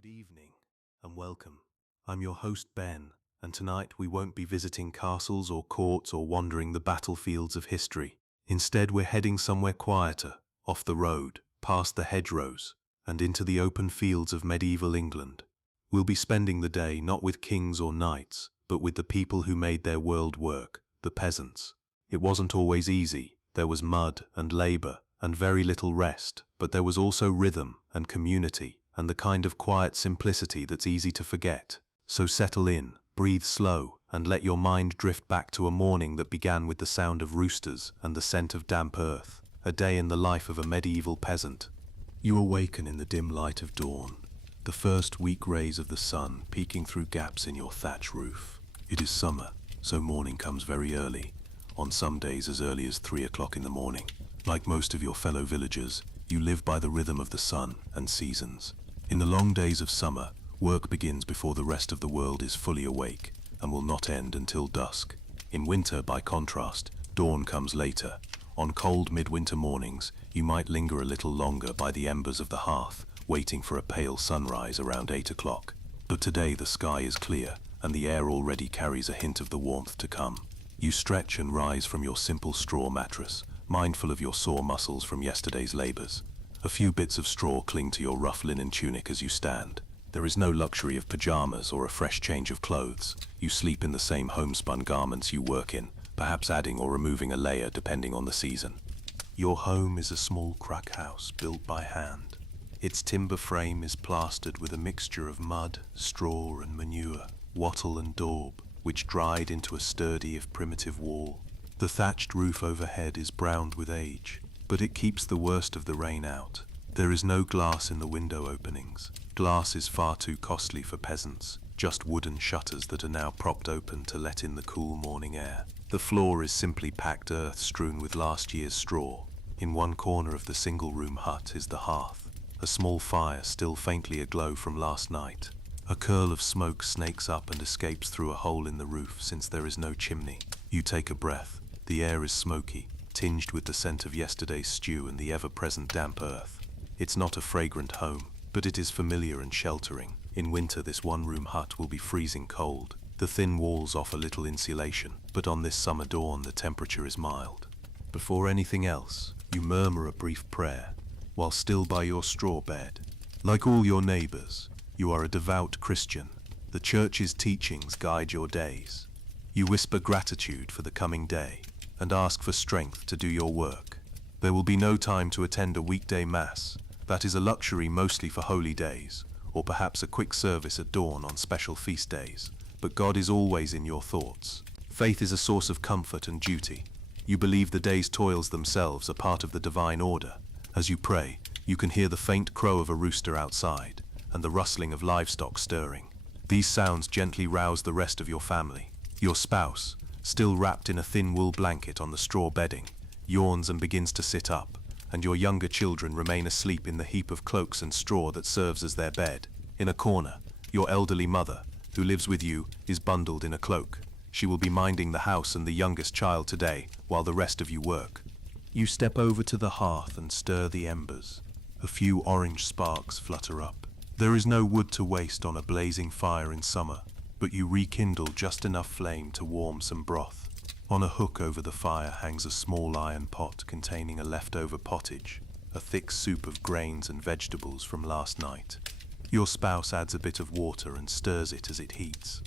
Good evening and welcome. I'm your host Ben, and tonight we won't be visiting castles or courts or wandering the battlefields of history. Instead, we're heading somewhere quieter, off the road, past the hedgerows, and into the open fields of medieval England. We'll be spending the day not with kings or knights, but with the people who made their world work, the peasants. It wasn't always easy. There was mud and labor and very little rest, but there was also rhythm and community and the kind of quiet simplicity that's easy to forget. So settle in, breathe slow, and let your mind drift back to a morning that began with the sound of roosters and the scent of damp earth, a day in the life of a medieval peasant. You awaken in the dim light of dawn, the first weak rays of the sun peeking through gaps in your thatch roof. It is summer, so morning comes very early, on some days as early as 3 o'clock in the morning. Like most of your fellow villagers, you live by the rhythm of the sun and seasons. In the long days of summer, work begins before the rest of the world is fully awake and will not end until dusk. In winter, by contrast, dawn comes later. On cold midwinter mornings, you might linger a little longer by the embers of the hearth, waiting for a pale sunrise around 8 o'clock. But today the sky is clear, and the air already carries a hint of the warmth to come. You stretch and rise from your simple straw mattress, mindful of your sore muscles from yesterday's labors. A few bits of straw cling to your rough linen tunic as you stand. There is no luxury of pajamas or a fresh change of clothes. You sleep in the same homespun garments you work in, perhaps adding or removing a layer depending on the season. Your home is a small crack house built by hand. Its timber frame is plastered with a mixture of mud, straw and manure, wattle and daub, which dried into a sturdy if primitive wall. The thatched roof overhead is browned with age, but it keeps the worst of the rain out. There is no glass in the window openings. Glass is far too costly for peasants, just wooden shutters that are now propped open to let in the cool morning air. The floor is simply packed earth strewn with last year's straw. In one corner of the single-room hut is the hearth, a small fire still faintly aglow from last night. A curl of smoke snakes up and escapes through a hole in the roof since there is no chimney. You take a breath. The air is smoky, tinged with the scent of yesterday's stew and the ever-present damp earth. It's not a fragrant home, but it is familiar and sheltering. In winter, this one-room hut will be freezing cold. The thin walls offer little insulation, but on this summer dawn the temperature is mild. Before anything else, you murmur a brief prayer, while still by your straw bed. Like all your neighbors, you are a devout Christian. The church's teachings guide your days. You whisper gratitude for the coming day and ask for strength to do your work. There will be no time to attend a weekday mass. That is a luxury mostly for holy days, or perhaps a quick service at dawn on special feast days. But God is always in your thoughts. Faith is a source of comfort and duty. You believe the day's toils themselves are part of the divine order. As you pray, you can hear the faint crow of a rooster outside and the rustling of livestock stirring. These sounds gently rouse the rest of your family. Your spouse, still wrapped in a thin wool blanket on the straw bedding, yawns and begins to sit up, and your younger children remain asleep in the heap of cloaks and straw that serves as their bed. In a corner, your elderly mother, who lives with you, is bundled in a cloak. She will be minding the house and the youngest child today, while the rest of you work. You step over to the hearth and stir the embers. A few orange sparks flutter up. There is no wood to waste on a blazing fire in summer, but you rekindle just enough flame to warm some broth. On a hook over the fire hangs a small iron pot containing a leftover pottage, a thick soup of grains and vegetables from last night. Your spouse adds a bit of water and stirs it as it heats.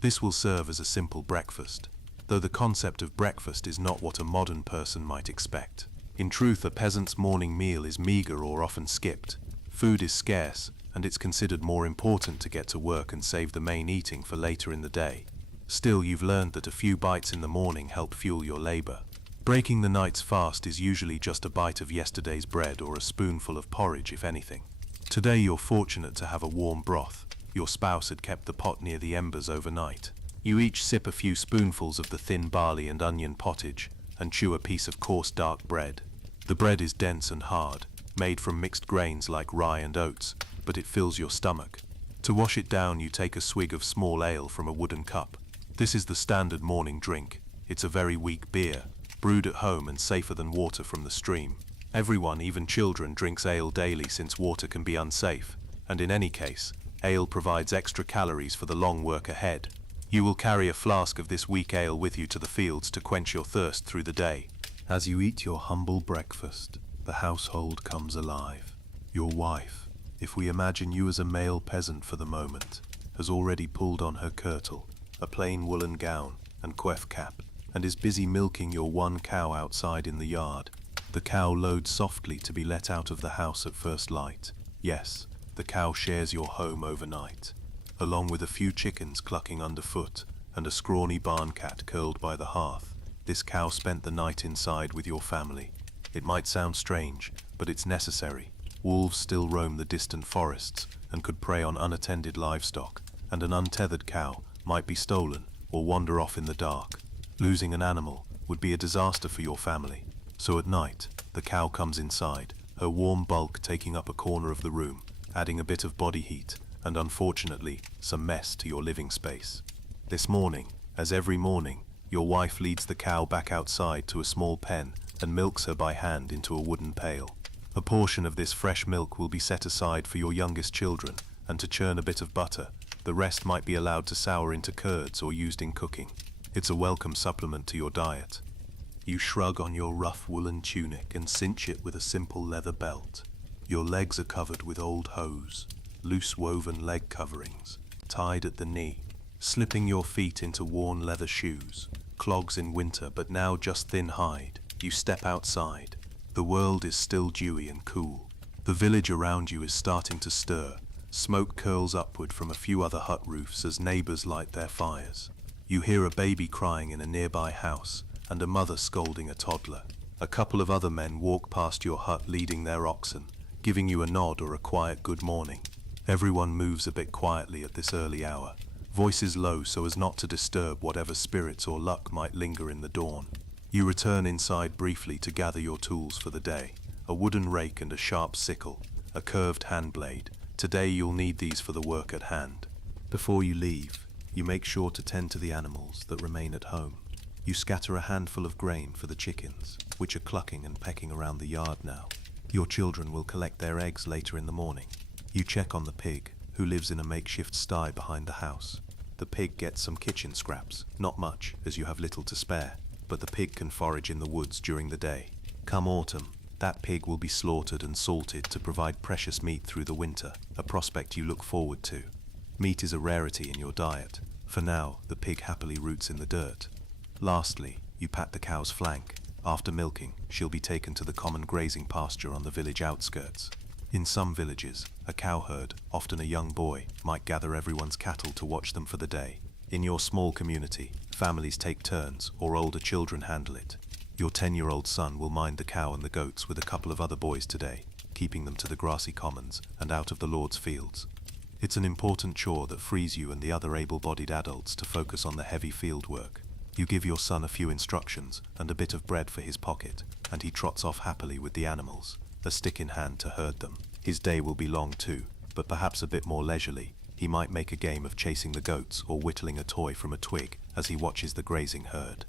This will serve as a simple breakfast, though the concept of breakfast is not what a modern person might expect. In truth, a peasant's morning meal is meager or often skipped. Food is scarce, and it's considered more important to get to work and save the main eating for later in the day. Still, you've learned that a few bites in the morning help fuel your labor. Breaking the night's fast is usually just a bite of yesterday's bread or a spoonful of porridge, if anything. Today you're fortunate to have a warm broth. Your spouse had kept the pot near the embers overnight. You each sip a few spoonfuls of the thin barley and onion pottage and chew a piece of coarse dark bread. The bread is dense and hard, made from mixed grains like rye and oats, but it fills your stomach. To wash it down, you take a swig of small ale from a wooden cup. This is the standard morning drink. It's a very weak beer, brewed at home and safer than water from the stream. Everyone, even children, drinks ale daily since water can be unsafe, and in any case, Ale provides extra calories for the long work ahead. You will carry a flask of this weak ale with you to the fields to quench your thirst through the day. As you eat your humble breakfast, the household comes alive. Your wife, if we imagine you as a male peasant for the moment, has already pulled on her kirtle, a plain woolen gown, and coif cap, and is busy milking your one cow outside in the yard. The cow loads softly to be let out of the house at first light. Yes, the cow shares your home overnight, along with a few chickens clucking underfoot and a scrawny barn cat curled by the hearth. This cow spent the night inside with your family. It might sound strange, but it's necessary. Wolves still roam the distant forests and could prey on unattended livestock, and an untethered cow might be stolen or wander off in the dark. Losing an animal would be a disaster for your family. So at night, the cow comes inside, her warm bulk taking up a corner of the room, adding a bit of body heat and, unfortunately, some mess to your living space. This morning, as every morning, your wife leads the cow back outside to a small pen and milks her by hand into a wooden pail. A portion of this fresh milk will be set aside for your youngest children and to churn a bit of butter. The rest might be allowed to sour into curds or used in cooking. It's a welcome supplement to your diet. You shrug on your rough woolen tunic and cinch it with a simple leather belt. Your legs are covered with old hose, loose woven leg coverings, tied at the knee, slipping your feet into worn leather shoes, clogs in winter but now just thin hide. You step outside. The world is still dewy and cool. The village around you is starting to stir. Smoke curls upward from a few other hut roofs as neighbors light their fires. You hear a baby crying in a nearby house and a mother scolding a toddler. A couple of other men walk past your hut leading their oxen, giving you a nod or a quiet good morning. Everyone moves a bit quietly at this early hour, voices low so as not to disturb whatever spirits or luck might linger in the dawn. You return inside briefly to gather your tools for the day, a wooden rake and a sharp sickle, a curved hand blade. Today you'll need these for the work at hand. Before you leave, you make sure to tend to the animals that remain at home. You scatter a handful of grain for the chickens, which are clucking and pecking around the yard now. Your children will collect their eggs later in the morning. You check on the pig, who lives in a makeshift sty behind the house. The pig gets some kitchen scraps, not much, as you have little to spare, but the pig can forage in the woods during the day. Come autumn, that pig will be slaughtered and salted to provide precious meat through the winter, a prospect you look forward to. Meat is a rarity in your diet. For now, the pig happily roots in the dirt. Lastly, you pat the cow's flank. After milking, she'll be taken to the common grazing pasture on the village outskirts. In some villages, a cowherd, often a young boy, might gather everyone's cattle to watch them for the day. In your small community, families take turns or older children handle it. Your 10-year-old son will mind the cow and the goats with a couple of other boys today, keeping them to the grassy commons and out of the Lord's fields. It's an important chore that frees you and the other able-bodied adults to focus on the heavy field work. You give your son a few instructions and a bit of bread for his pocket, and he trots off happily with the animals, a stick in hand to herd them. His day will be long too, but perhaps a bit more leisurely. He might make a game of chasing the goats or whittling a toy from a twig as he watches the grazing herd.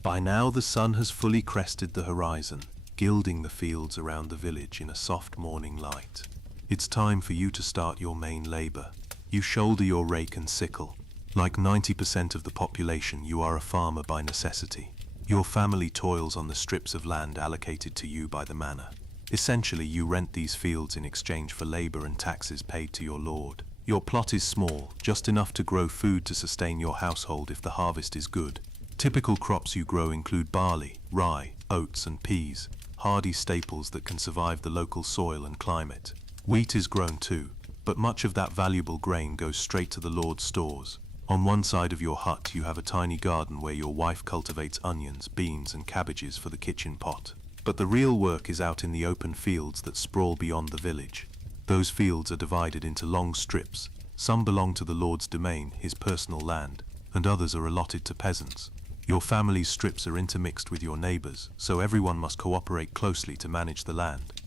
By now the sun has fully crested the horizon, gilding the fields around the village in a soft morning light. It's time for you to start your main labor. You shoulder your rake and sickle. Like 90% of the population, you are a farmer by necessity. Your family toils on the strips of land allocated to you by the manor. Essentially, you rent these fields in exchange for labor and taxes paid to your lord. Your plot is small, just enough to grow food to sustain your household if the harvest is good. Typical crops you grow include barley, rye, oats and peas, hardy staples that can survive the local soil and climate. Wheat is grown too, but much of that valuable grain goes straight to the Lord's stores. On one side of your hut you have a tiny garden where your wife cultivates onions, beans and cabbages for the kitchen pot. But the real work is out in the open fields that sprawl beyond the village. Those fields are divided into long strips. Some belong to the Lord's domain, his personal land, and others are allotted to peasants. Your family's strips are intermixed with your neighbors, so everyone must cooperate closely to manage the land.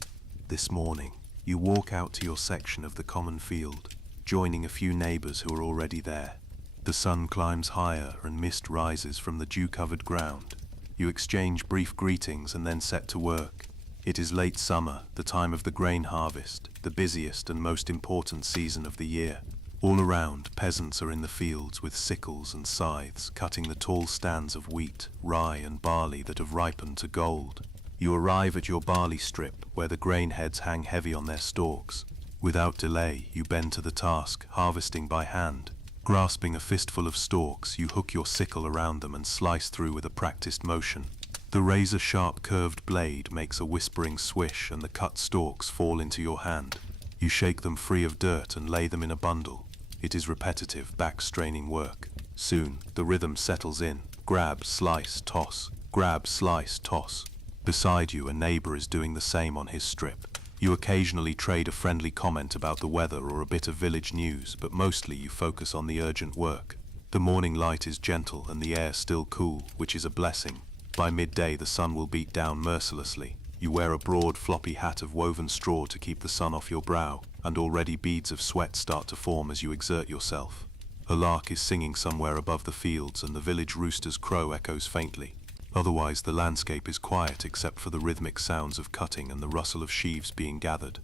This morning, you walk out to your section of the common field, joining a few neighbors who are already there. The sun climbs higher and mist rises from the dew-covered ground. You exchange brief greetings and then set to work. It is late summer, the time of the grain harvest, the busiest and most important season of the year. All around, peasants are in the fields with sickles and scythes, cutting the tall stands of wheat, rye and barley that have ripened to gold. You arrive at your barley strip, where the grain heads hang heavy on their stalks. Without delay, you bend to the task, harvesting by hand. Grasping a fistful of stalks, you hook your sickle around them and slice through with a practiced motion. The razor-sharp curved blade makes a whispering swish and the cut stalks fall into your hand. You shake them free of dirt and lay them in a bundle. It is repetitive, back-straining work. Soon, the rhythm settles in. Grab, slice, toss. Grab, slice, toss. Beside you, a neighbor is doing the same on his strip. You occasionally trade a friendly comment about the weather or a bit of village news, but mostly you focus on the urgent work. The morning light is gentle and the air still cool, which is a blessing. By midday, the sun will beat down mercilessly. You wear a broad, floppy hat of woven straw to keep the sun off your brow, and already beads of sweat start to form as you exert yourself. A lark is singing somewhere above the fields, and the village rooster's crow echoes faintly. Otherwise, the landscape is quiet except for the rhythmic sounds of cutting and the rustle of sheaves being gathered.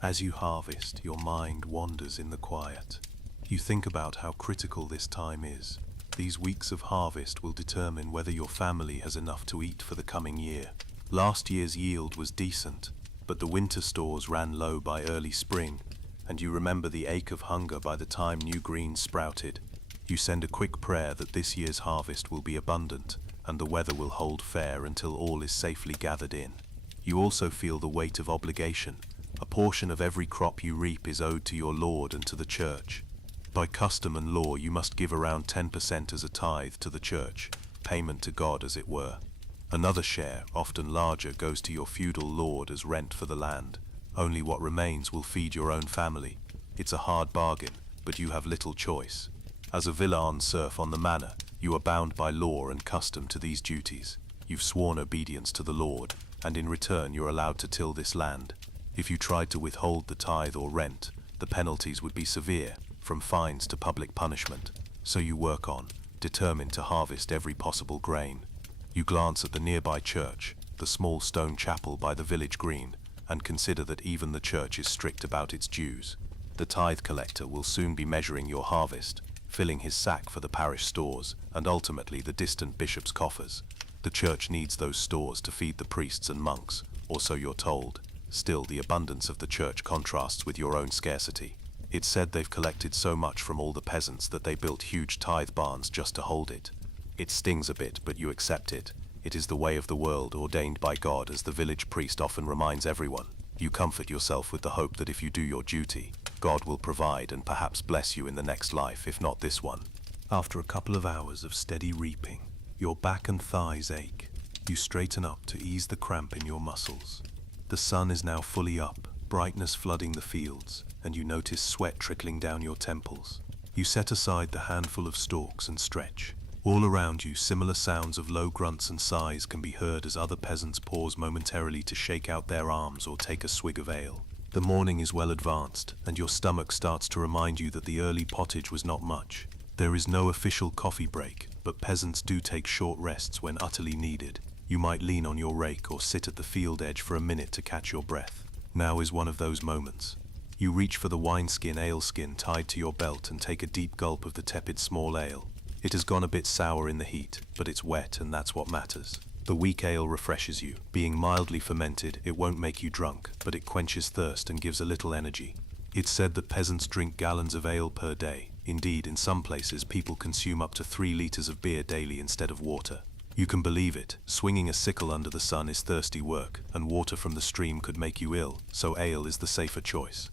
As you harvest, your mind wanders in the quiet. You think about how critical this time is. These weeks of harvest will determine whether your family has enough to eat for the coming year. Last year's yield was decent, but the winter stores ran low by early spring, and you remember the ache of hunger by the time new greens sprouted. You send a quick prayer that this year's harvest will be abundant, and the weather will hold fair until all is safely gathered in. You also feel the weight of obligation. A portion of every crop you reap is owed to your Lord and to the church. By custom and law, you must give around 10% as a tithe to the church, payment to God as it were. Another share, often larger, goes to your feudal lord as rent for the land. Only what remains will feed your own family. It's a hard bargain, but you have little choice. As a villein serf on the manor, you are bound by law and custom to these duties. You've sworn obedience to the Lord, and in return you're allowed to till this land. If you tried to withhold the tithe or rent, the penalties would be severe, from fines to public punishment. So you work on, determined to harvest every possible grain. You glance at the nearby church, the small stone chapel by the village green, and consider that even the church is strict about its dues. The tithe collector will soon be measuring your harvest, filling his sack for the parish stores, and ultimately the distant bishop's coffers. The church needs those stores to feed the priests and monks, or so you're told. Still, the abundance of the church contrasts with your own scarcity. It's said they've collected so much from all the peasants that they built huge tithe barns just to hold it. It stings a bit, but you accept it. It is the way of the world, ordained by God, as the village priest often reminds everyone. You comfort yourself with the hope that if you do your duty, God will provide and perhaps bless you in the next life, if not this one. After a couple of hours of steady reaping, your back and thighs ache. You straighten up to ease the cramp in your muscles. The sun is now fully up, brightness flooding the fields, and you notice sweat trickling down your temples. You set aside the handful of stalks and stretch. All around you, similar sounds of low grunts and sighs can be heard as other peasants pause momentarily to shake out their arms or take a swig of ale. The morning is well advanced, and your stomach starts to remind you that the early pottage was not much. There is no official coffee break, but peasants do take short rests when utterly needed. You might lean on your rake or sit at the field edge for a minute to catch your breath. Now is one of those moments. You reach for the wineskin aleskin tied to your belt and take a deep gulp of the tepid small ale. It has gone a bit sour in the heat, but it's wet and that's what matters. The weak ale refreshes you. Being mildly fermented, it won't make you drunk, but it quenches thirst and gives a little energy. It's said that peasants drink gallons of ale per day. Indeed, in some places, people consume up to 3 liters of beer daily instead of water. You can believe it. Swinging a sickle under the sun is thirsty work, and water from the stream could make you ill, so ale is the safer choice.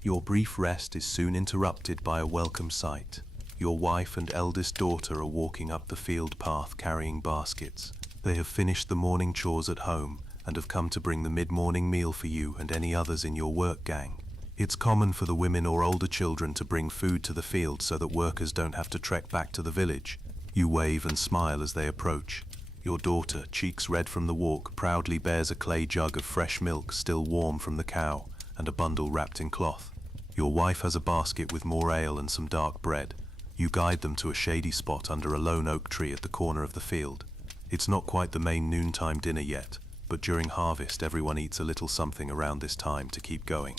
Your brief rest is soon interrupted by a welcome sight. Your wife and eldest daughter are walking up the field path carrying baskets. They have finished the morning chores at home and have come to bring the mid-morning meal for you and any others in your work gang. It's common for the women or older children to bring food to the field so that workers don't have to trek back to the village. You wave and smile as they approach. Your daughter, cheeks red from the walk, proudly bears a clay jug of fresh milk still warm from the cow and a bundle wrapped in cloth. Your wife has a basket with more ale and some dark bread. You guide them to a shady spot under a lone oak tree at the corner of the field. It's not quite the main noontime dinner yet, but during harvest everyone eats a little something around this time to keep going.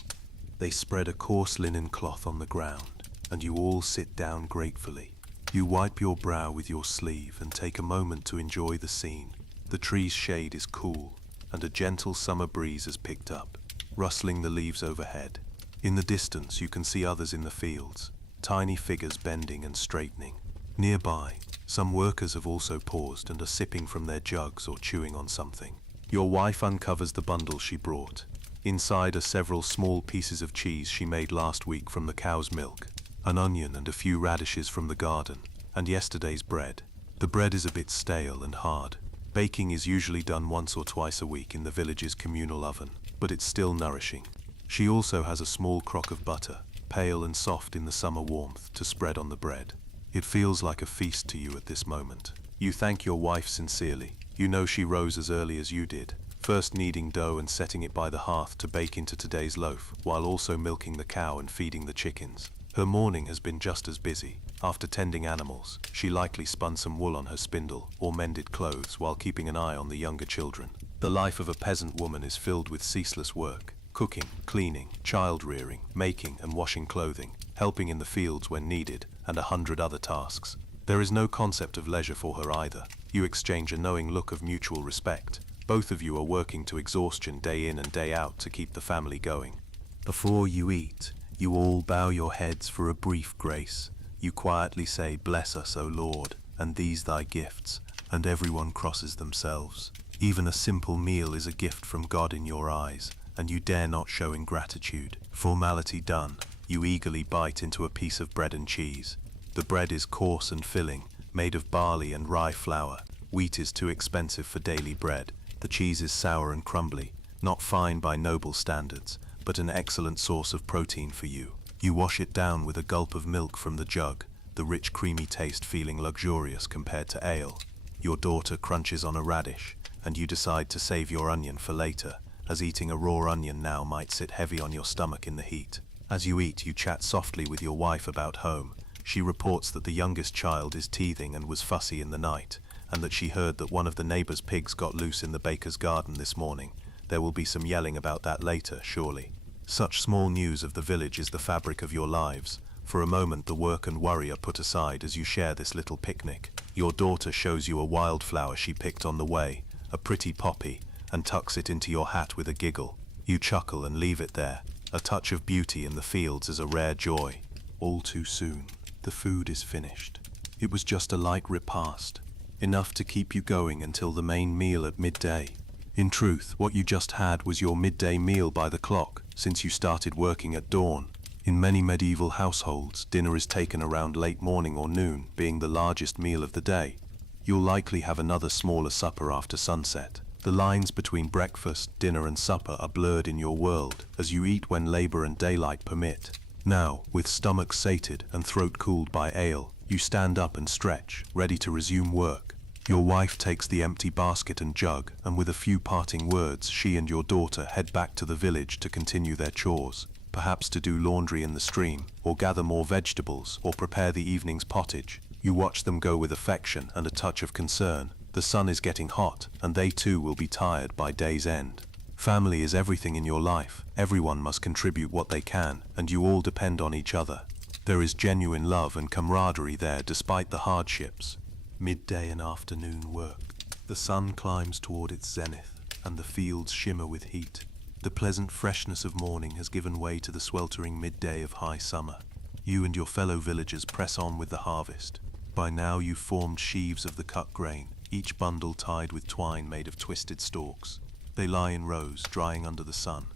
They spread a coarse linen cloth on the ground. and you all sit down gratefully. You wipe your brow with your sleeve and take a moment to enjoy the scene. The tree's shade is cool, and a gentle summer breeze has picked up, rustling the leaves overhead. In the distance you can see others in the fields, tiny figures bending and straightening. Nearby, some workers have also paused and are sipping from their jugs or chewing on something. Your wife uncovers the bundle she brought. Inside are several small pieces of cheese she made last week from the cow's milk, an onion and a few radishes from the garden, and yesterday's bread. The bread is a bit stale and hard. Baking is usually done once or twice a week in the village's communal oven, but it's still nourishing. She also has a small crock of butter, pale and soft in the summer warmth, to spread on the bread. It feels like a feast to you at this moment. You thank your wife sincerely. You know she rose as early as you did, first kneading dough and setting it by the hearth to bake into today's loaf, while also milking the cow and feeding the chickens. Her morning has been just as busy. After tending animals, she likely spun some wool on her spindle or mended clothes while keeping an eye on the younger children. The life of a peasant woman is filled with ceaseless work: cooking, cleaning, child-rearing, making and washing clothing, helping in the fields when needed, and 100 other tasks. There is no concept of leisure for her either. You exchange a knowing look of mutual respect. Both of you are working to exhaustion day in and day out to keep the family going. Before you eat, you all bow your heads for a brief grace. You quietly say, "Bless us, O Lord, and these thy gifts," and everyone crosses themselves. Even a simple meal is a gift from God in your eyes, and you dare not show ingratitude. Formality done, you eagerly bite into a piece of bread and cheese. The bread is coarse and filling, made of barley and rye flour. Wheat is too expensive for daily bread. The cheese is sour and crumbly, not fine by noble standards, but an excellent source of protein for you. You wash it down with a gulp of milk from the jug, the rich creamy taste feeling luxurious compared to ale. Your daughter crunches on a radish, and you decide to save your onion for later, as eating a raw onion now might sit heavy on your stomach in the heat. As you eat, you chat softly with your wife about home. She reports that the youngest child is teething and was fussy in the night, and that she heard that one of the neighbor's pigs got loose in the baker's garden this morning. There will be some yelling about that later, surely. Such small news of the village is the fabric of your lives. For a moment the work and worry are put aside as you share this little picnic. Your daughter shows you a wildflower she picked on the way, a pretty poppy, and tucks it into your hat with a giggle. You chuckle and leave it there. A touch of beauty in the fields is a rare joy. All too soon, the food is finished. It was just a light repast, enough to keep you going until the main meal at midday. In truth, what you just had was your midday meal by the clock, since you started working at dawn. In many medieval households, dinner is taken around late morning or noon, being the largest meal of the day. You'll likely have another smaller supper after sunset. The lines between breakfast, dinner and supper are blurred in your world, as you eat when labor and daylight permit. Now, with stomach sated and throat cooled by ale, you stand up and stretch, ready to resume work. Your wife takes the empty basket and jug, and with a few parting words, she and your daughter head back to the village to continue their chores, perhaps to do laundry in the stream, or gather more vegetables, or prepare the evening's pottage. You watch them go with affection and a touch of concern. The sun is getting hot, and they too will be tired by day's end. Family is everything in your life. Everyone must contribute what they can, and you all depend on each other. There is genuine love and camaraderie there despite the hardships. Midday and afternoon work. The sun climbs toward its zenith, and the fields shimmer with heat. The pleasant freshness of morning has given way to the sweltering midday of high summer. You and your fellow villagers press on with the harvest. By now you've formed sheaves of the cut grain, each bundle tied with twine made of twisted stalks. They lie in rows, drying under the sun.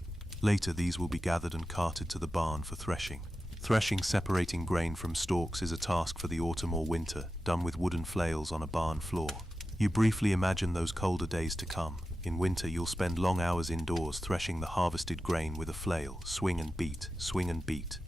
Later these will be gathered and carted to the barn for threshing. Threshing separating grain from stalks is a task for the autumn or winter, done with wooden flails on a barn floor. You briefly imagine those colder days to come. In winter you'll spend long hours indoors threshing the harvested grain with a flail, swing and beat,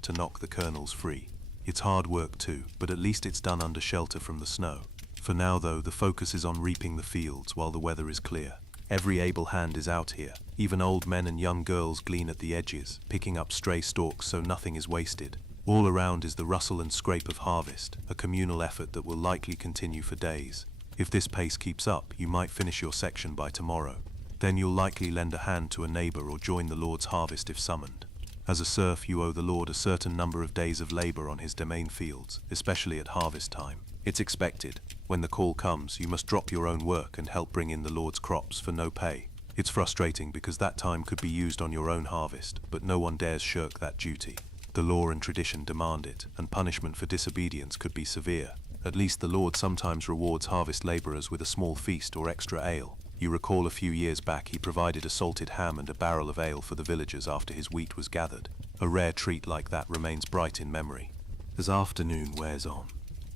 to knock the kernels free. It's hard work too, but at least it's done under shelter from the snow. For now though, the focus is on reaping the fields while the weather is clear. Every able hand is out here. Even old men and young girls glean at the edges, picking up stray stalks so nothing is wasted. All around is the rustle and scrape of harvest, a communal effort that will likely continue for days. If this pace keeps up, you might finish your section by tomorrow. Then you'll likely lend a hand to a neighbor or join the Lord's harvest if summoned. As a serf, you owe the Lord a certain number of days of labor on his domain fields, especially at harvest time. It's expected. When the call comes, you must drop your own work and help bring in the Lord's crops for no pay. It's frustrating because that time could be used on your own harvest, but no one dares shirk that duty. The law and tradition demand it, and punishment for disobedience could be severe. At least the Lord sometimes rewards harvest laborers with a small feast or extra ale. You recall a few years back he provided a salted ham and a barrel of ale for the villagers after his wheat was gathered. A rare treat like that remains bright in memory. As afternoon wears on,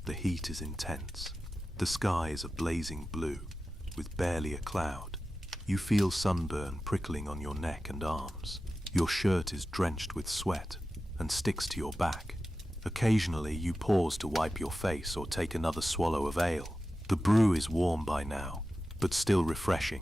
the heat is intense. The sky is a blazing blue, with barely a cloud. You feel sunburn prickling on your neck and arms. Your shirt is drenched with sweat and sticks to your back. Occasionally you pause to wipe your face or take another swallow of ale. The brew is warm by now, but still refreshing.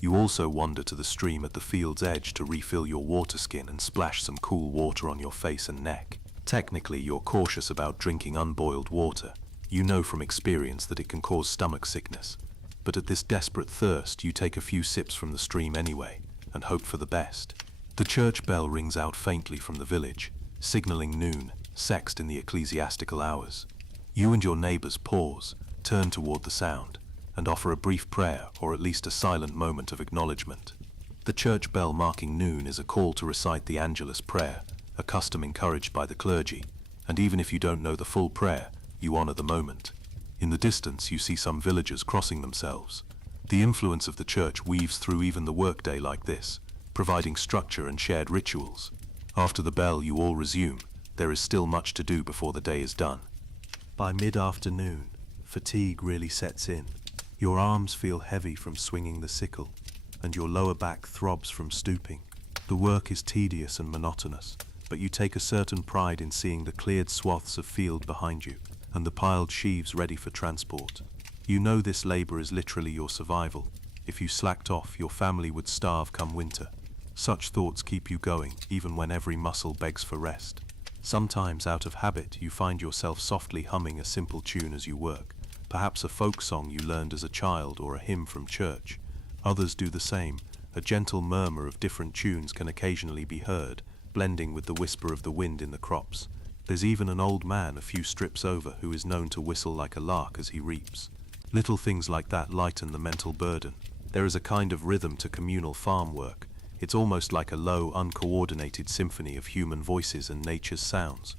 You also wander to the stream at the field's edge to refill your water skin and splash some cool water on your face and neck. Technically, you're cautious about drinking unboiled water. You know from experience that it can cause stomach sickness. But at this desperate thirst, you take a few sips from the stream anyway, and hope for the best. The church bell rings out faintly from the village, signaling noon, sexed in the ecclesiastical hours. You and your neighbors pause, turn toward the sound, and offer a brief prayer or at least a silent moment of acknowledgement. The church bell marking noon is a call to recite the Angelus prayer, a custom encouraged by the clergy, and even if you don't know the full prayer, you honor the moment. In the distance you see some villagers crossing themselves. The influence of the church weaves through even the workday like this, providing structure and shared rituals. After the bell you all resume. There is still much to do before the day is done. By mid-afternoon, fatigue really sets in. Your arms feel heavy from swinging the sickle, and your lower back throbs from stooping. The work is tedious and monotonous, but you take a certain pride in seeing the cleared swaths of field behind you, and the piled sheaves ready for transport. You know this labor is literally your survival. If you slacked off, your family would starve come winter. Such thoughts keep you going, even when every muscle begs for rest. Sometimes, out of habit, you find yourself softly humming a simple tune as you work, perhaps a folk song you learned as a child or a hymn from church. Others do the same. A gentle murmur of different tunes can occasionally be heard, blending with the whisper of the wind in the crops. There's even an old man a few strips over who is known to whistle like a lark as he reaps. Little things like that lighten the mental burden. There is a kind of rhythm to communal farm work. It's almost like a low, uncoordinated symphony of human voices and nature's sounds.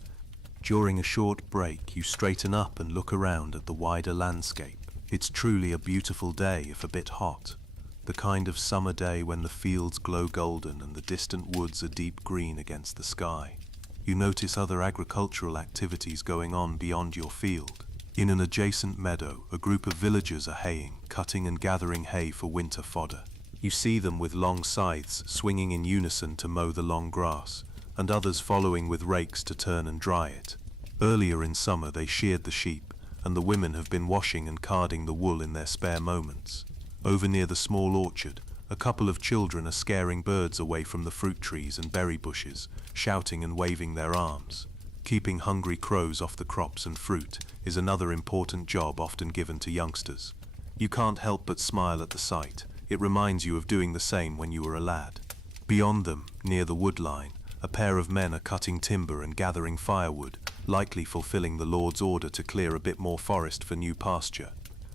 During a short break, you straighten up and look around at the wider landscape. It's truly a beautiful day, if a bit hot. The kind of summer day when the fields glow golden and the distant woods are deep green against the sky. You notice other agricultural activities going on beyond your field. In an adjacent meadow, a group of villagers are haying, cutting and gathering hay for winter fodder. You see them with long scythes swinging in unison to mow the long grass, and others following with rakes to turn and dry it. Earlier in summer they sheared the sheep, and the women have been washing and carding the wool in their spare moments. Over near the small orchard, a couple of children are scaring birds away from the fruit trees and berry bushes, shouting and waving their arms. Keeping hungry crows off the crops and fruit is another important job often given to youngsters. You can't help but smile at the sight. It reminds you of doing the same when you were a lad. Beyond them, near the wood line, a pair of men are cutting timber and gathering firewood, likely fulfilling the Lord's order to clear a bit more forest for new pasture.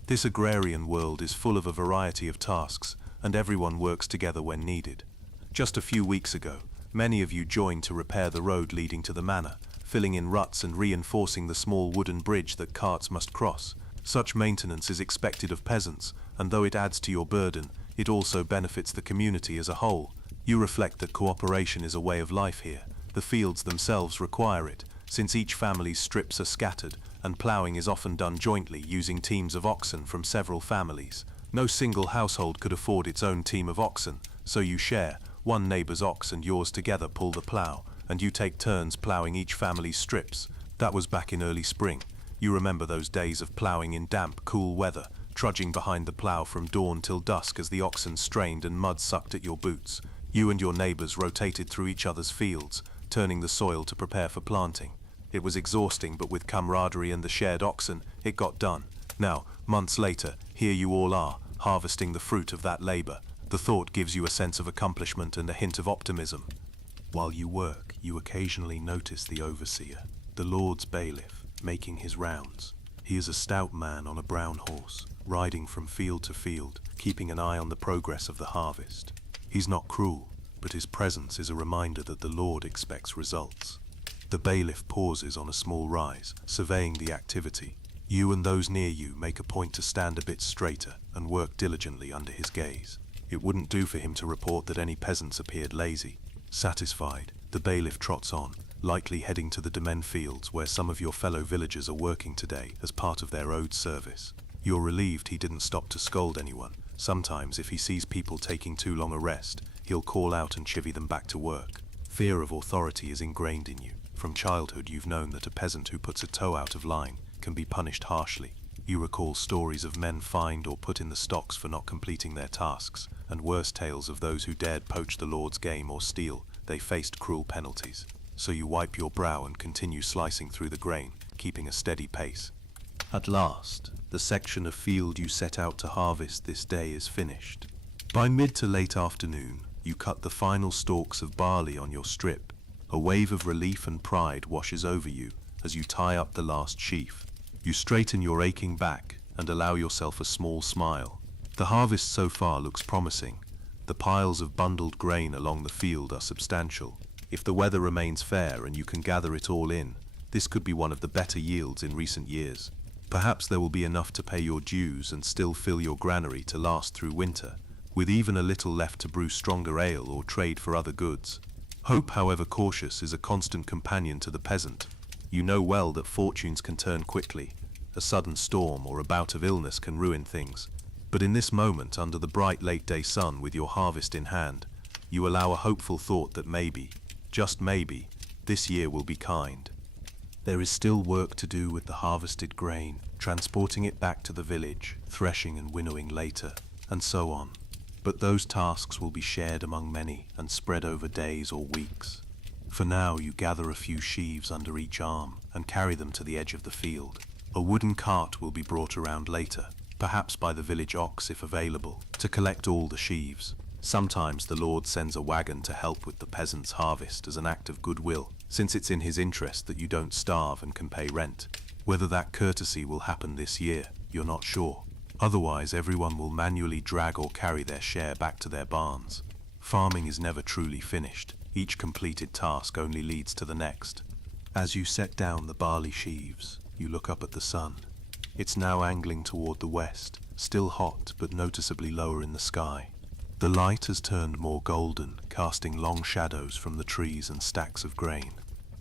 This agrarian world is full of a variety of tasks, and everyone works together when needed. Just a few weeks ago, many of you joined to repair the road leading to the manor, filling in ruts and reinforcing the small wooden bridge that carts must cross. Such maintenance is expected of peasants, and though it adds to your burden, it also benefits the community as a whole. You reflect that cooperation is a way of life here. The fields themselves require it, since each family's strips are scattered, and ploughing is often done jointly using teams of oxen from several families. No single household could afford its own team of oxen, so you share. One neighbor's ox and yours together pull the plough, and you take turns ploughing each family's strips. That was back in early spring. You remember those days of ploughing in damp, cool weather, trudging behind the plough from dawn till dusk as the oxen strained and mud sucked at your boots. You and your neighbors rotated through each other's fields, turning the soil to prepare for planting. It was exhausting, but with camaraderie and the shared oxen, it got done. Now, months later, here you all are, harvesting the fruit of that labor. The thought gives you a sense of accomplishment and a hint of optimism. While you work, you occasionally notice the overseer, the Lord's bailiff, making his rounds. He is a stout man on a brown horse, riding from field to field, keeping an eye on the progress of the harvest. He's not cruel, but his presence is a reminder that the Lord expects results. The bailiff pauses on a small rise, surveying the activity. You and those near you make a point to stand a bit straighter and work diligently under his gaze. It wouldn't do for him to report that any peasants appeared lazy. Satisfied, the bailiff trots on, likely heading to the Domain fields where some of your fellow villagers are working today as part of their ode service. You're relieved he didn't stop to scold anyone. Sometimes, if he sees people taking too long a rest, he'll call out and chivvy them back to work. Fear of authority is ingrained in you. From childhood you've known that a peasant who puts a toe out of line can be punished harshly. You recall stories of men fined or put in the stocks for not completing their tasks, and worse tales of those who dared poach the Lord's game or steal. They faced cruel penalties. So you wipe your brow and continue slicing through the grain, keeping a steady pace. At last, the section of field you set out to harvest this day is finished. By mid to late afternoon, you cut the final stalks of barley on your strip. A wave of relief and pride washes over you as you tie up the last sheaf. You straighten your aching back and allow yourself a small smile. The harvest so far looks promising. The piles of bundled grain along the field are substantial. If the weather remains fair and you can gather it all in, this could be one of the better yields in recent years. Perhaps there will be enough to pay your dues and still fill your granary to last through winter, with even a little left to brew stronger ale or trade for other goods. Hope, however cautious, is a constant companion to the peasant. You know well that fortunes can turn quickly. A sudden storm or a bout of illness can ruin things. But in this moment, under the bright late-day sun with your harvest in hand, you allow a hopeful thought that maybe, just maybe, this year will be kind. There is still work to do with the harvested grain, transporting it back to the village, threshing and winnowing later, and so on. But those tasks will be shared among many and spread over days or weeks. For now, you gather a few sheaves under each arm and carry them to the edge of the field. A wooden cart will be brought around later, perhaps by the village ox if available, to collect all the sheaves. Sometimes the Lord sends a wagon to help with the peasant's harvest as an act of goodwill, since it's in his interest that you don't starve and can pay rent. Whether that courtesy will happen this year, you're not sure. Otherwise, everyone will manually drag or carry their share back to their barns. Farming is never truly finished. Each completed task only leads to the next. As you set down the barley sheaves, you look up at the sun. It's now angling toward the west, still hot but noticeably lower in the sky. The light has turned more golden, casting long shadows from the trees and stacks of grain.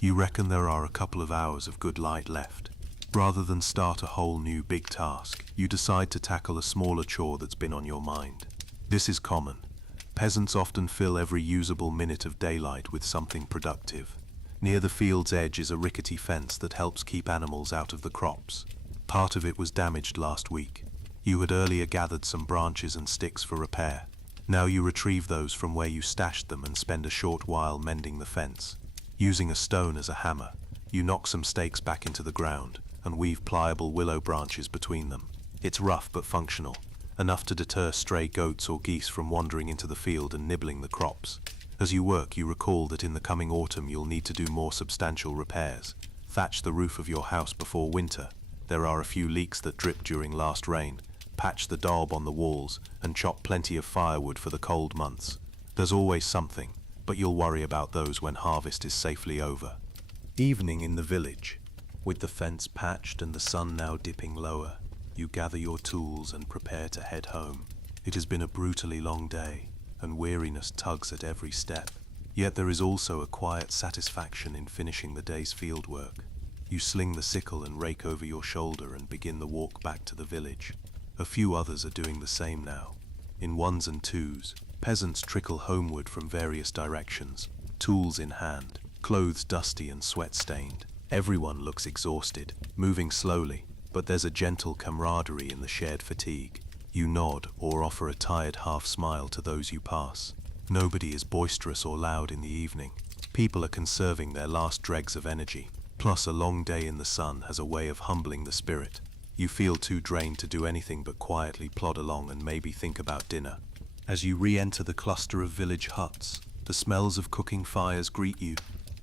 You reckon there are a couple of hours of good light left. Rather than start a whole new big task, you decide to tackle a smaller chore that's been on your mind. This is common. Peasants often fill every usable minute of daylight with something productive. Near the field's edge is a rickety fence that helps keep animals out of the crops. Part of it was damaged last week. You had earlier gathered some branches and sticks for repair. Now you retrieve those from where you stashed them and spend a short while mending the fence. Using a stone as a hammer, you knock some stakes back into the ground and weave pliable willow branches between them. It's rough but functional, enough to deter stray goats or geese from wandering into the field and nibbling the crops. As you work, you recall that in the coming autumn you'll need to do more substantial repairs. Thatch the roof of your house before winter. There are a few leaks that dripped during last rain. Patch the daub on the walls and chop plenty of firewood for the cold months. There's always something, but you'll worry about those when harvest is safely over. Evening in the village. With the fence patched and the sun now dipping lower, you gather your tools and prepare to head home. It has been a brutally long day, and weariness tugs at every step. Yet there is also a quiet satisfaction in finishing the day's field work. You sling the sickle and rake over your shoulder and begin the walk back to the village. A few others are doing the same now. In ones and twos, peasants trickle homeward from various directions, tools in hand, clothes dusty and sweat-stained. Everyone looks exhausted, moving slowly, but there's a gentle camaraderie in the shared fatigue. You nod or offer a tired half-smile to those you pass. Nobody is boisterous or loud in the evening. People are conserving their last dregs of energy. Plus, a long day in the sun has a way of humbling the spirit. You feel too drained to do anything but quietly plod along and maybe think about dinner. As you re-enter the cluster of village huts, the smells of cooking fires greet you.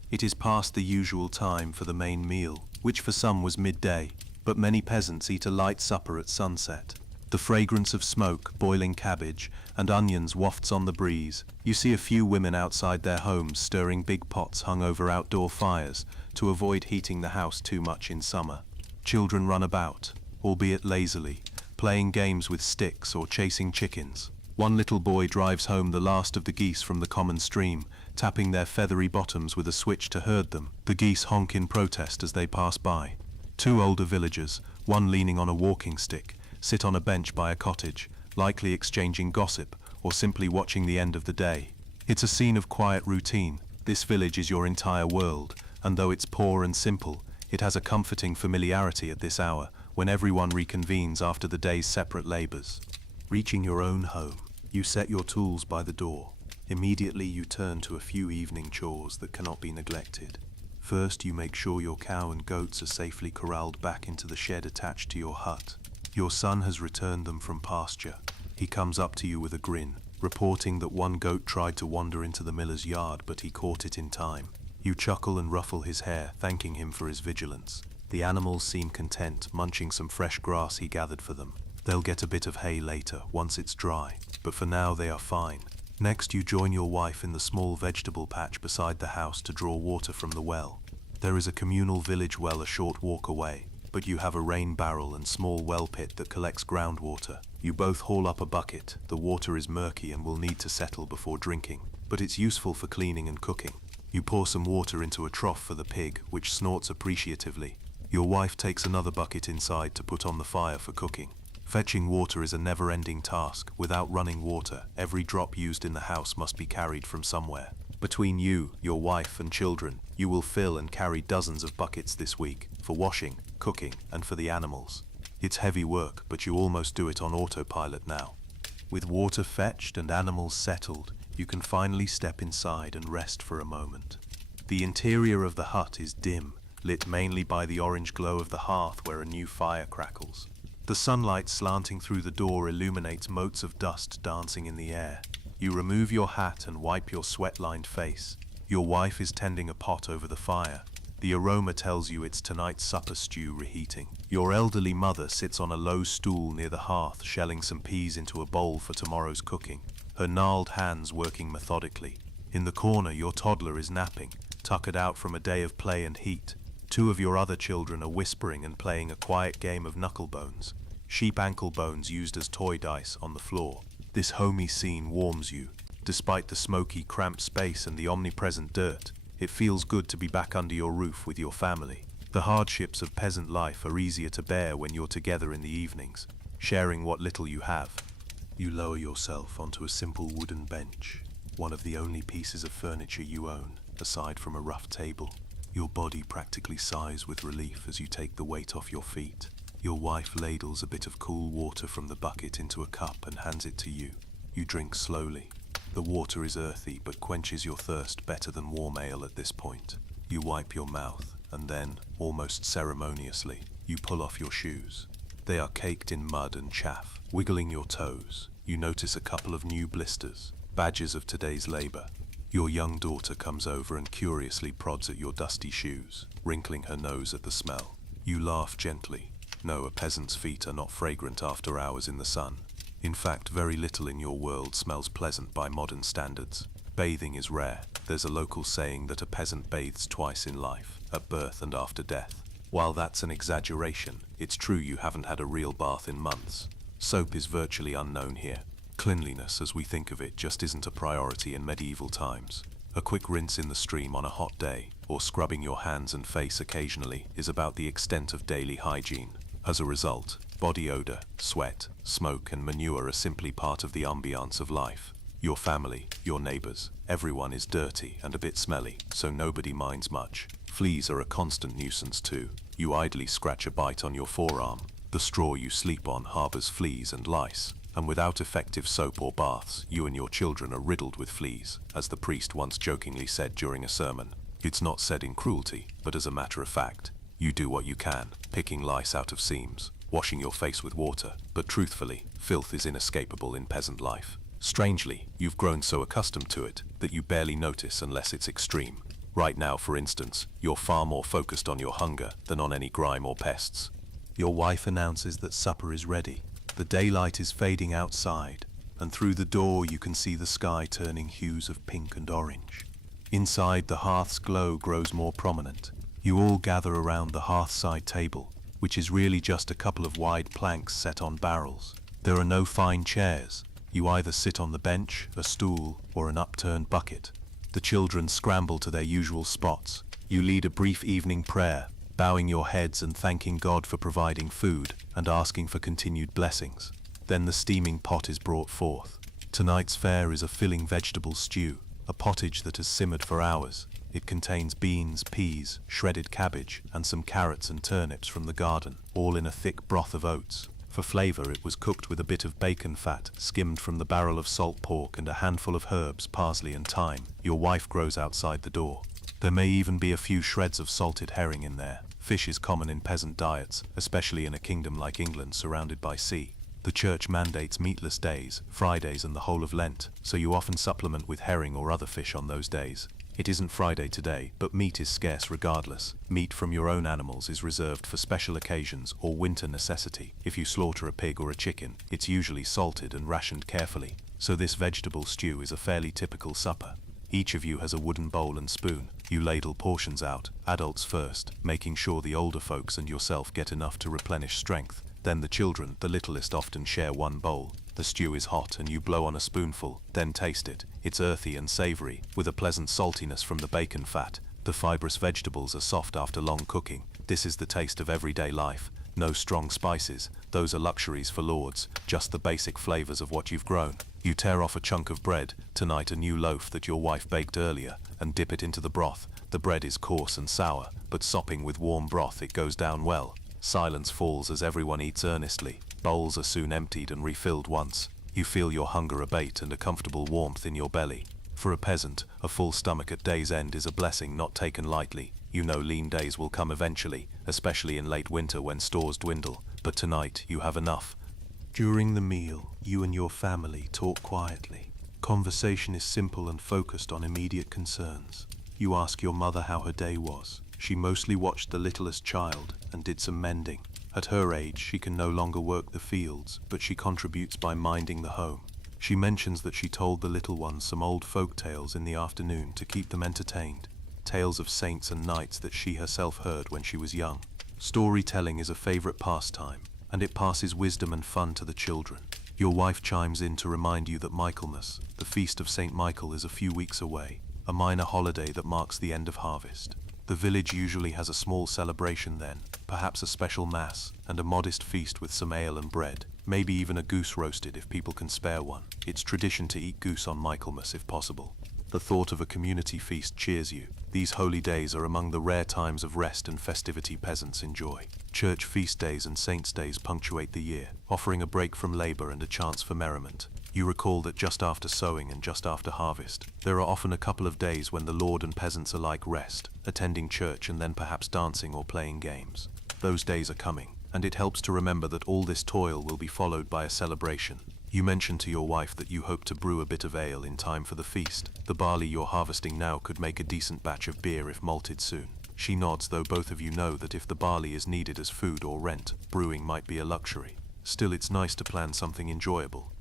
It is past the usual time for the main meal, which for some was midday, but many peasants eat a light supper at sunset. The fragrance of smoke, boiling cabbage, and onions wafts on the breeze. You see a few women outside their homes stirring big pots hung over outdoor fires to avoid heating the house too much in summer. Children run about, albeit lazily, playing games with sticks or chasing chickens. One little boy drives home the last of the geese from the common stream, tapping their feathery bottoms with a switch to herd them. The geese honk in protest as they pass by. Two older villagers, one leaning on a walking stick, sit on a bench by a cottage, likely exchanging gossip or simply watching the end of the day. It's a scene of quiet routine. This village is your entire world, and though it's poor and simple, it has a comforting familiarity at this hour, when everyone reconvenes after the day's separate labors. Reaching your own home, you set your tools by the door. Immediately you turn to a few evening chores that cannot be neglected. First, you make sure your cow and goats are safely corralled back into the shed attached to your hut. Your son has returned them from pasture. He comes up to you with a grin, reporting that one goat tried to wander into the miller's yard, but he caught it in time. You chuckle and ruffle his hair, thanking him for his vigilance. The animals seem content, munching some fresh grass he gathered for them. They'll get a bit of hay later, once it's dry, but for now they are fine. Next, you join your wife in the small vegetable patch beside the house to draw water from the well. There is a communal village well a short walk away, but you have a rain barrel and small well pit that collects groundwater. You both haul up a bucket. The water is murky and will need to settle before drinking, but it's useful for cleaning and cooking. You pour some water into a trough for the pig, which snorts appreciatively. Your wife takes another bucket inside to put on the fire for cooking. Fetching water is a never-ending task. Without running water, every drop used in the house must be carried from somewhere. Between you, your wife, and children, you will fill and carry dozens of buckets this week, for washing, cooking, and for the animals. It's heavy work, but you almost do it on autopilot now. With water fetched and animals settled, you can finally step inside and rest for a moment. The interior of the hut is dim, lit mainly by the orange glow of the hearth where a new fire crackles. The sunlight slanting through the door illuminates motes of dust dancing in the air. You remove your hat and wipe your sweat-lined face. Your wife is tending a pot over the fire. The aroma tells you it's tonight's supper stew reheating. Your elderly mother sits on a low stool near the hearth, shelling some peas into a bowl for tomorrow's cooking, her gnarled hands working methodically. In the corner, your toddler is napping, tuckered out from a day of play and heat. Two of your other children are whispering and playing a quiet game of knucklebones, sheep ankle bones used as toy dice, on the floor. This homey scene warms you. Despite the smoky, cramped space and the omnipresent dirt, it feels good to be back under your roof with your family. The hardships of peasant life are easier to bear when you're together in the evenings, sharing what little you have. You lower yourself onto a simple wooden bench, one of the only pieces of furniture you own, aside from a rough table. Your body practically sighs with relief as you take the weight off your feet. Your wife ladles a bit of cool water from the bucket into a cup and hands it to you. You drink slowly. The water is earthy but quenches your thirst better than warm ale at this point. You wipe your mouth and then, almost ceremoniously, you pull off your shoes. They are caked in mud and chaff. Wiggling your toes, you notice a couple of new blisters, badges of today's labor. Your young daughter comes over and curiously prods at your dusty shoes, wrinkling her nose at the smell. You laugh gently. No, a peasant's feet are not fragrant after hours in the sun. In fact, very little in your world smells pleasant by modern standards. Bathing is rare. There's a local saying that a peasant bathes twice in life, at birth and after death. While that's an exaggeration, it's true you haven't had a real bath in months. Soap is virtually unknown here. Cleanliness, as we think of it, just isn't a priority in medieval times. A quick rinse in the stream on a hot day, or scrubbing your hands and face occasionally, is about the extent of daily hygiene. As a result, body odor, sweat, smoke, and manure are simply part of the ambiance of life. Your family, your neighbors, everyone is dirty and a bit smelly, so nobody minds much. Fleas are a constant nuisance too. You idly scratch a bite on your forearm. The straw you sleep on harbors fleas and lice, and without effective soap or baths, you and your children are riddled with fleas, as the priest once jokingly said during a sermon. It's not said in cruelty, but as a matter of fact. You do what you can, picking lice out of seams, washing your face with water, but truthfully, filth is inescapable in peasant life. Strangely, you've grown so accustomed to it that you barely notice unless it's extreme. Right now, for instance, you're far more focused on your hunger than on any grime or pests. Your wife announces that supper is ready. The daylight is fading outside, and through the door you can see the sky turning hues of pink and orange. Inside, the hearth's glow grows more prominent. You all gather around the hearthside table, which is really just a couple of wide planks set on barrels. There are no fine chairs. You either sit on the bench, a stool, or an upturned bucket. The children scramble to their usual spots. You lead a brief evening prayer, bowing your heads and thanking God for providing food and asking for continued blessings. Then the steaming pot is brought forth. Tonight's fare is a filling vegetable stew, a pottage that has simmered for hours. It contains beans, peas, shredded cabbage, and some carrots and turnips from the garden, all in a thick broth of oats. For flavor, it was cooked with a bit of bacon fat, skimmed from the barrel of salt pork, and a handful of herbs, parsley and thyme. Your wife grows outside the door. There may even be a few shreds of salted herring in there. Fish is common in peasant diets, especially in a kingdom like England surrounded by sea. The church mandates meatless days, Fridays and the whole of Lent, so you often supplement with herring or other fish on those days. It isn't Friday today, but meat is scarce regardless. Meat from your own animals is reserved for special occasions or winter necessity. If you slaughter a pig or a chicken, it's usually salted and rationed carefully. So this vegetable stew is a fairly typical supper. Each of you has a wooden bowl and spoon. You ladle portions out, adults first, making sure the older folks and yourself get enough to replenish strength. Then the children, the littlest, often share one bowl. The stew is hot and you blow on a spoonful, then taste it. It's earthy and savory, with a pleasant saltiness from the bacon fat. The fibrous vegetables are soft after long cooking. This is the taste of everyday life. No strong spices, those are luxuries for lords, just the basic flavors of what you've grown. You tear off a chunk of bread, tonight a new loaf that your wife baked earlier, and dip it into the broth. The bread is coarse and sour, but sopping with warm broth it goes down well. Silence falls as everyone eats earnestly. Bowls are soon emptied and refilled once. You feel your hunger abate and a comfortable warmth in your belly. For a peasant, a full stomach at day's end is a blessing not taken lightly. You know lean days will come eventually, especially in late winter when stores dwindle, but tonight you have enough. During the meal, you and your family talk quietly. Conversation is simple and focused on immediate concerns. You ask your mother how her day was. She mostly watched the littlest child and did some mending. At her age, she can no longer work the fields, but she contributes by minding the home. She mentions that she told the little ones some old folk tales in the afternoon to keep them entertained. Tales of saints and knights that she herself heard when she was young. Storytelling is a favorite pastime, and it passes wisdom and fun to the children. Your wife chimes in to remind you that Michaelmas, the feast of St. Michael, is a few weeks away, a minor holiday that marks the end of harvest. The village usually has a small celebration then, perhaps a special mass, and a modest feast with some ale and bread, maybe even a goose roasted if people can spare one. It's tradition to eat goose on Michaelmas if possible. The thought of a community feast cheers you. These holy days are among the rare times of rest and festivity peasants enjoy. Church feast days and saints' days punctuate the year, offering a break from labor and a chance for merriment. You recall that just after sowing and just after harvest, there are often a couple of days when the lord and peasants alike rest, attending church and then perhaps dancing or playing games. Those days are coming, and it helps to remember that all this toil will be followed by a celebration. You mention to your wife that you hope to brew a bit of ale in time for the feast. The barley you're harvesting now could make a decent batch of beer if malted soon. She nods, though both of you know that if the barley is needed as food or rent, brewing might be a luxury. Still, it's nice to plan something enjoyable.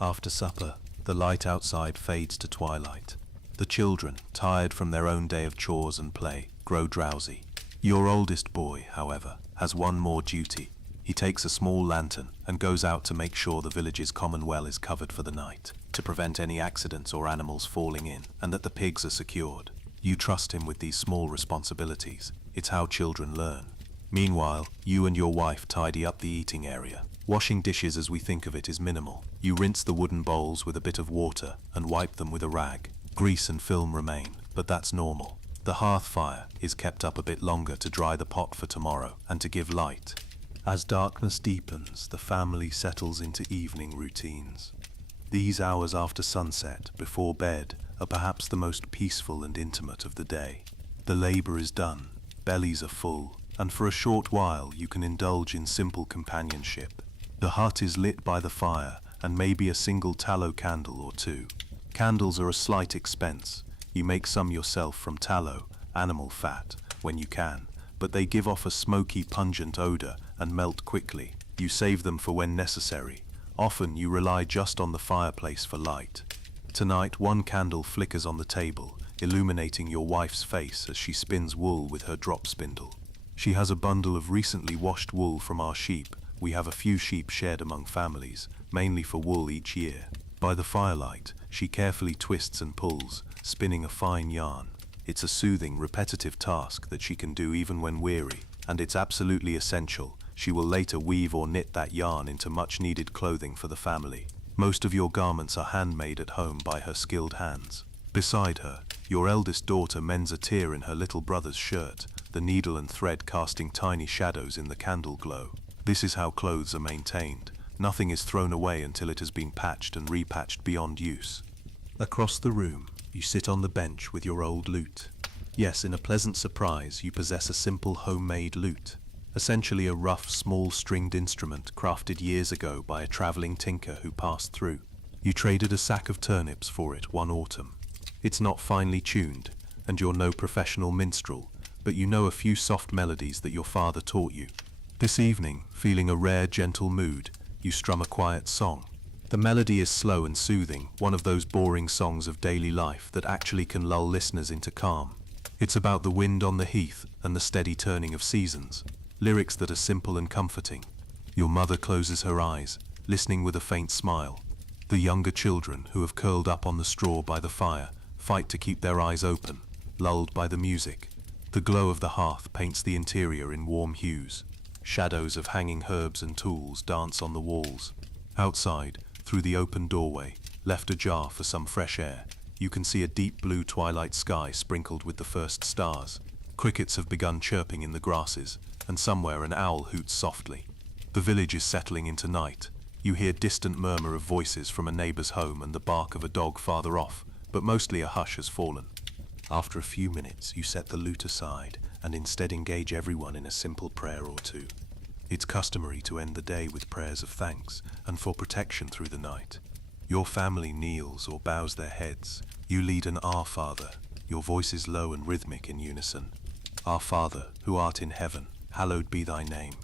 After supper, the light outside fades to twilight. The children, tired from their own day of chores and play, grow drowsy. Your oldest boy, however, has one more duty. He takes a small lantern and goes out to make sure the village's common well is covered for the night, to prevent any accidents or animals falling in, and that the pigs are secured. You trust him with these small responsibilities. It's how children learn. Meanwhile, you and your wife tidy up the eating area. Washing dishes as we think of it is minimal. You rinse the wooden bowls with a bit of water and wipe them with a rag. Grease and film remain, but that's normal. The hearth fire is kept up a bit longer to dry the pot for tomorrow and to give light. As darkness deepens, the family settles into evening routines. These hours after sunset, before bed, are perhaps the most peaceful and intimate of the day. The labor is done, bellies are full, and for a short while you can indulge in simple companionship. The hut is lit by the fire, and maybe a single tallow candle or two. Candles are a slight expense. You make some yourself from tallow, animal fat, when you can, but they give off a smoky, pungent odor and melt quickly. You save them for when necessary. Often you rely just on the fireplace for light. Tonight, one candle flickers on the table, illuminating your wife's face as she spins wool with her drop spindle. She has a bundle of recently washed wool from our sheep. We have a few sheep shared among families, mainly for wool each year. By the firelight, she carefully twists and pulls, spinning a fine yarn. It's a soothing, repetitive task that she can do even when weary, and it's absolutely essential. She will later weave or knit that yarn into much-needed clothing for the family. Most of your garments are handmade at home by her skilled hands. Beside her, your eldest daughter mends a tear in her little brother's shirt, the needle and thread casting tiny shadows in the candle glow. This is how clothes are maintained. Nothing is thrown away until it has been patched and repatched beyond use. Across the room, you sit on the bench with your old lute. Yes, in a pleasant surprise, you possess a simple homemade lute. Essentially a rough, small stringed instrument crafted years ago by a traveling tinker who passed through. You traded a sack of turnips for it one autumn. It's not finely tuned, and you're no professional minstrel, but you know a few soft melodies that your father taught you. This evening, feeling a rare, gentle mood, you strum a quiet song. The melody is slow and soothing, one of those boring songs of daily life that actually can lull listeners into calm. It's about the wind on the heath and the steady turning of seasons. Lyrics that are simple and comforting. Your mother closes her eyes, listening with a faint smile. The younger children, who have curled up on the straw by the fire, fight to keep their eyes open, lulled by the music. The glow of the hearth paints the interior in warm hues. Shadows of hanging herbs and tools dance on the walls. Outside, through the open doorway, left ajar for some fresh air, you can see a deep blue twilight sky sprinkled with the first stars. Crickets have begun chirping in the grasses, and somewhere an owl hoots softly. The village is settling into night. You hear distant murmur of voices from a neighbor's home and the bark of a dog farther off, but mostly a hush has fallen. After a few minutes, you set the lute aside and instead engage everyone in a simple prayer or two. It's customary to end the day with prayers of thanks and for protection through the night. Your family kneels or bows their heads. You lead an Our Father. Your voice is low and rhythmic in unison. Our Father, who art in heaven, hallowed be thy name.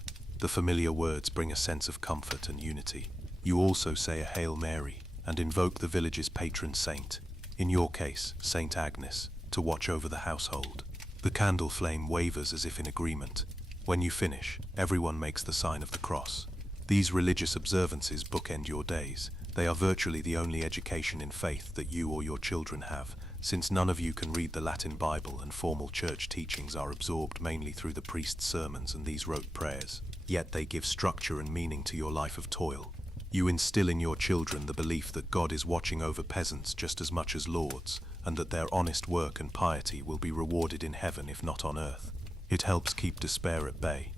The familiar words bring a sense of comfort and unity. You also say a Hail Mary and invoke the village's patron saint, in your case, Saint Agnes, to watch over the household. The candle flame wavers as if in agreement. When you finish, everyone makes the sign of the cross. These religious observances bookend your days. They are virtually the only education in faith that you or your children have, since none of you can read the Latin Bible and formal church teachings are absorbed mainly through the priest's sermons and these rote prayers. Yet they give structure and meaning to your life of toil. You instill in your children the belief that God is watching over peasants just as much as lords, and that their honest work and piety will be rewarded in heaven if not on earth. It helps keep despair at bay.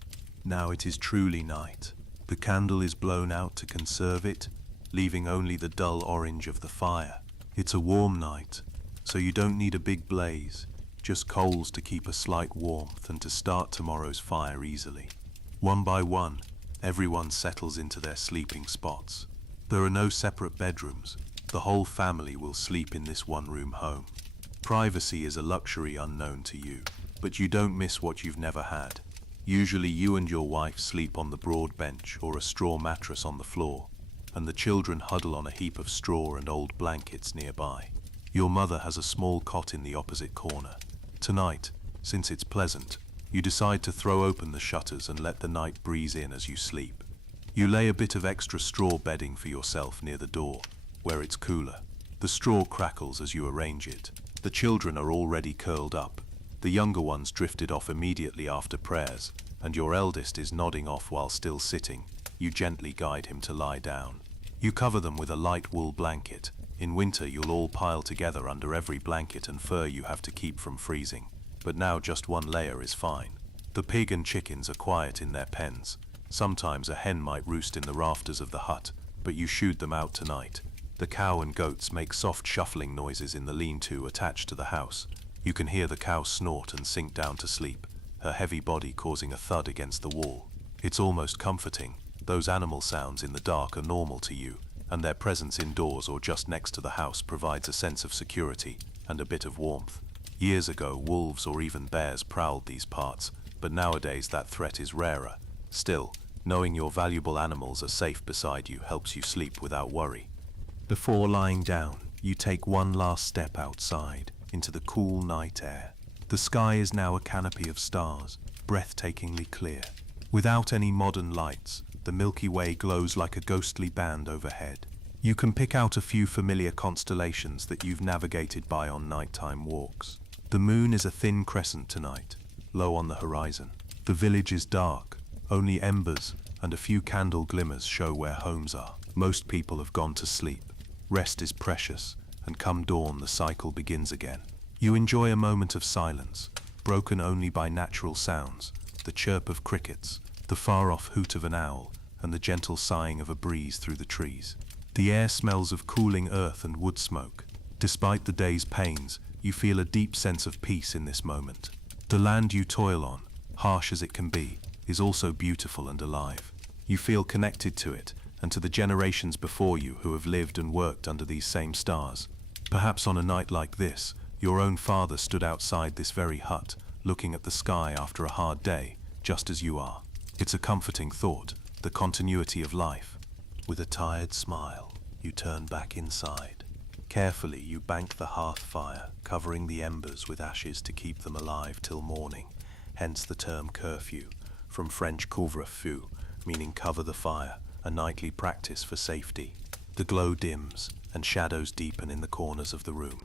Now it is truly night. The candle is blown out to conserve it, leaving only the dull orange of the fire. It's a warm night, so you don't need a big blaze, just coals to keep a slight warmth and to start tomorrow's fire easily. One by one, everyone settles into their sleeping spots. There are no separate bedrooms. The whole family will sleep in this one-room home. Privacy is a luxury unknown to you, but you don't miss what you've never had. Usually you and your wife sleep on the broad bench or a straw mattress on the floor, and the children huddle on a heap of straw and old blankets nearby. Your mother has a small cot in the opposite corner. Tonight, since it's pleasant, you decide to throw open the shutters and let the night breeze in as you sleep. You lay a bit of extra straw bedding for yourself near the door, where it's cooler. The straw crackles as you arrange it. The children are already curled up. The younger ones drifted off immediately after prayers, and your eldest is nodding off while still sitting. You gently guide him to lie down. You cover them with a light wool blanket. In winter you'll all pile together under every blanket and fur you have to keep from freezing, but now just one layer is fine. The pig and chickens are quiet in their pens. Sometimes a hen might roost in the rafters of the hut, but you shooed them out tonight. The cow and goats make soft shuffling noises in the lean-to attached to the house. You can hear the cow snort and sink down to sleep, her heavy body causing a thud against the wall. It's almost comforting. Those animal sounds in the dark are normal to you, and their presence indoors or just next to the house provides a sense of security and a bit of warmth. Years ago, wolves or even bears prowled these parts, but nowadays that threat is rarer. Still, knowing your valuable animals are safe beside you helps you sleep without worry. Before lying down, you take one last step outside, into the cool night air. The sky is now a canopy of stars, breathtakingly clear. Without any modern lights, the Milky Way glows like a ghostly band overhead. You can pick out a few familiar constellations that you've navigated by on nighttime walks. The moon is a thin crescent tonight, low on the horizon. The village is dark, only embers and a few candle glimmers show where homes are. Most people have gone to sleep. Rest is precious, and come dawn the cycle begins again. You enjoy a moment of silence, broken only by natural sounds, the chirp of crickets, the far-off hoot of an owl, and the gentle sighing of a breeze through the trees. The air smells of cooling earth and wood smoke. Despite the day's pains, you feel a deep sense of peace in this moment. The land you toil on, harsh as it can be, is also beautiful and alive. You feel connected to it, and to the generations before you who have lived and worked under these same stars. Perhaps on a night like this, your own father stood outside this very hut, looking at the sky after a hard day, just as you are. It's a comforting thought, the continuity of life. With a tired smile, you turn back inside. Carefully, you bank the hearth fire, covering the embers with ashes to keep them alive till morning, hence the term curfew, from French couvre-feu, meaning cover the fire, a nightly practice for safety. The glow dims, and shadows deepen in the corners of the room.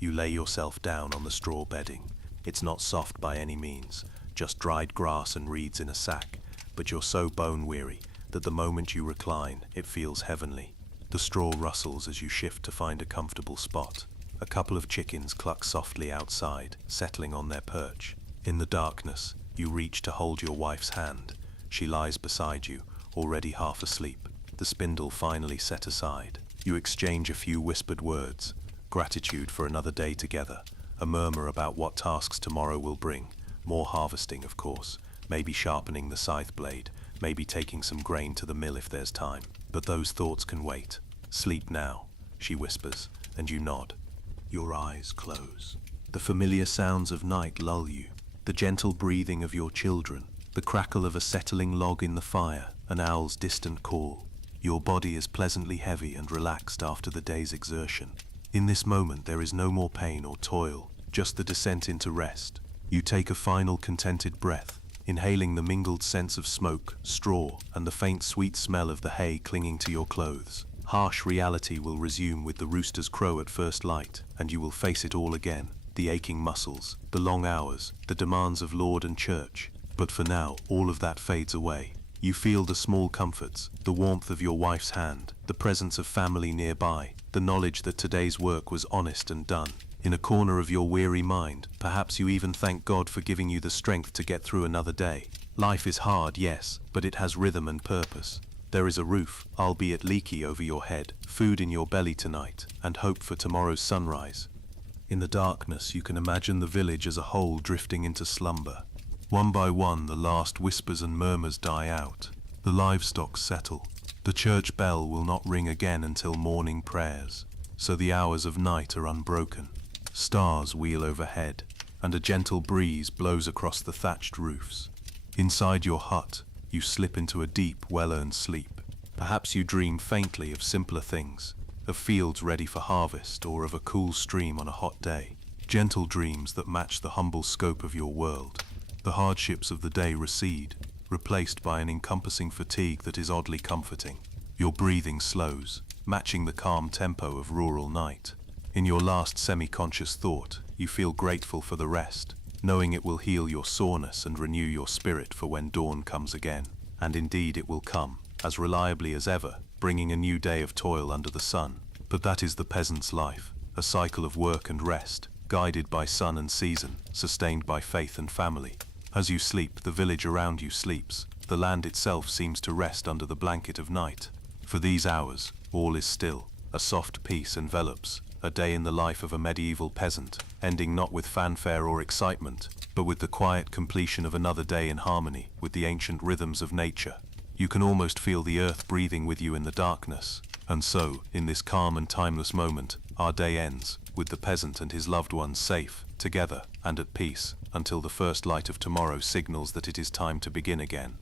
You lay yourself down on the straw bedding. It's not soft by any means, just dried grass and reeds in a sack, but you're so bone-weary that the moment you recline, it feels heavenly. The straw rustles as you shift to find a comfortable spot. A couple of chickens cluck softly outside, settling on their perch. In the darkness, you reach to hold your wife's hand. She lies beside you, already half asleep, the spindle finally set aside. You exchange a few whispered words, gratitude for another day together, a murmur about what tasks tomorrow will bring, more harvesting of course, maybe sharpening the scythe blade, maybe taking some grain to the mill if there's time. But those thoughts can wait. Sleep now, she whispers, and you nod. Your eyes close. The familiar sounds of night lull you, the gentle breathing of your children, the crackle of a settling log in the fire, an owl's distant call. Your body is pleasantly heavy and relaxed after the day's exertion. In this moment there is no more pain or toil, just the descent into rest. You take a final contented breath, inhaling the mingled scents of smoke, straw, and the faint sweet smell of the hay clinging to your clothes. Harsh reality will resume with the rooster's crow at first light, and you will face it all again. The aching muscles, the long hours, the demands of Lord and Church. But for now, all of that fades away. You feel the small comforts, the warmth of your wife's hand, the presence of family nearby, the knowledge that today's work was honest and done. In a corner of your weary mind, perhaps you even thank God for giving you the strength to get through another day. Life is hard, yes, but it has rhythm and purpose. There is a roof, albeit leaky, over your head, food in your belly tonight, and hope for tomorrow's sunrise. In the darkness, you can imagine the village as a whole drifting into slumber. One by one, the last whispers and murmurs die out. The livestock settle. The church bell will not ring again until morning prayers, so the hours of night are unbroken. Stars wheel overhead, and a gentle breeze blows across the thatched roofs. Inside your hut, you slip into a deep, well-earned sleep. Perhaps you dream faintly of simpler things, of fields ready for harvest or of a cool stream on a hot day. Gentle dreams that match the humble scope of your world. The hardships of the day recede, replaced by an encompassing fatigue that is oddly comforting. Your breathing slows, matching the calm tempo of rural night. In your last semi-conscious thought, you feel grateful for the rest, knowing it will heal your soreness and renew your spirit for when dawn comes again. And indeed it will come, as reliably as ever, bringing a new day of toil under the sun. But that is the peasant's life, a cycle of work and rest, guided by sun and season, sustained by faith and family. As you sleep, the village around you sleeps. The land itself seems to rest under the blanket of night. For these hours, all is still. A soft peace envelops. A day in the life of a medieval peasant, ending not with fanfare or excitement, but with the quiet completion of another day in harmony with the ancient rhythms of nature. You can almost feel the earth breathing with you in the darkness. And so, in this calm and timeless moment, our day ends, with the peasant and his loved ones safe, together, and at peace, until the first light of tomorrow signals that it is time to begin again.